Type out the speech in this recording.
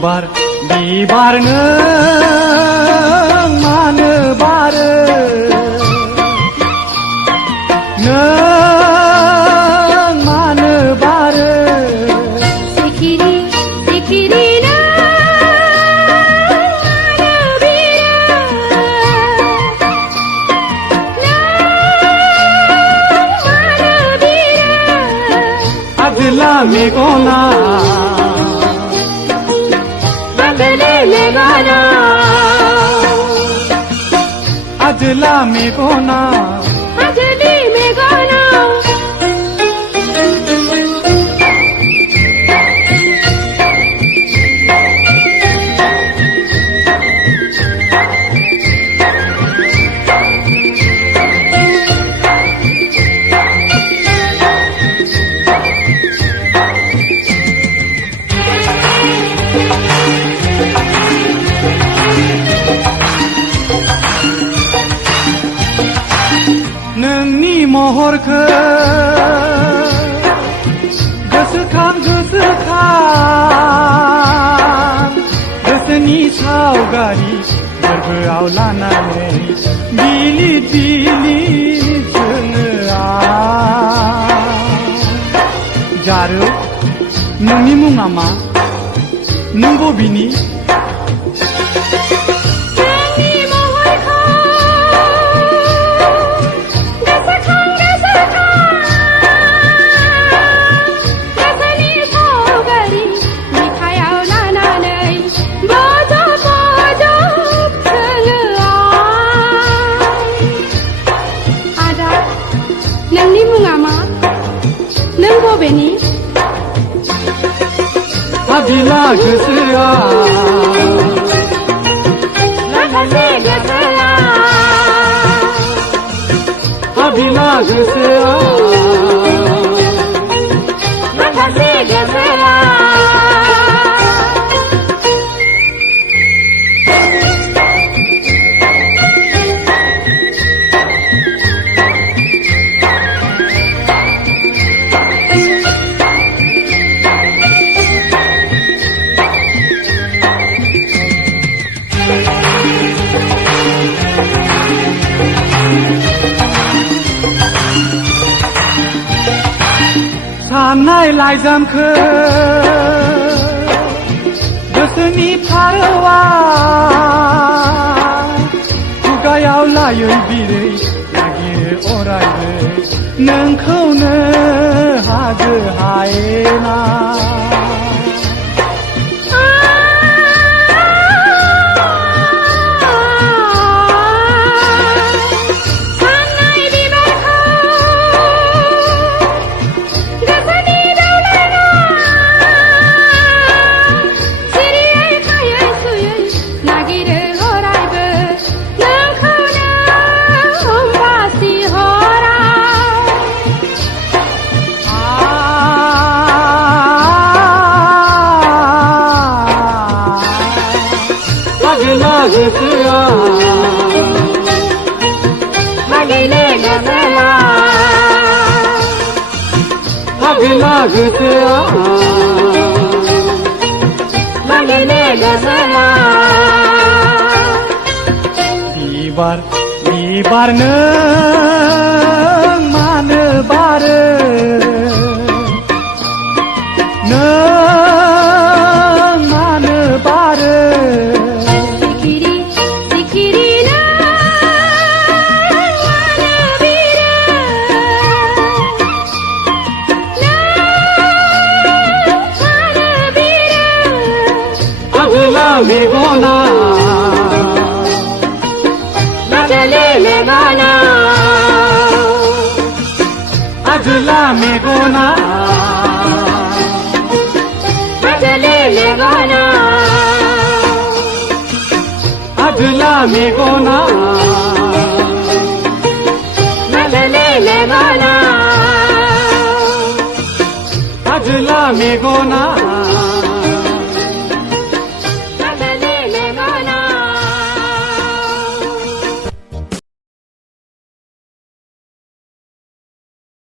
बिबार नों मानो बारो नों मानो बारो सिखिरि सिखिरि नों मानो बिरो नों मानो बिरो आजोला मेगना आजोला मेगना आजोली मेगना नोंनि महरखौ गोसोखां गोसोनि सावगारि गोरबोआव लानानै बिलिद बिलिद जोङो जारौ नोंनि मुङा मा नों बबेनि नोंनि मुङा मा नों बबेनि आबिला गोसोआ माखासे गोसोआ आबिला गोसोआ माखासे गोसोआ साननाय लाइजामखौ गोसोनि फारौआ खुगायाव लायै बिरै नागिरो अरायबो नोंखौनो हाजो हायेना आजोला गोसोआ मागिले गोसोआ आजोला गोसोआ मागिले गोसोआ बिबार नों मानो बारो नों मानो बारो सिखिरि सिखिरि नों मानो बिरो नों मानो बिरो आजोला मेगना आजोली मेगना आजोला मेगना आजोली मेगना आजोला मेगना आजोली मेगना आजोला मेगना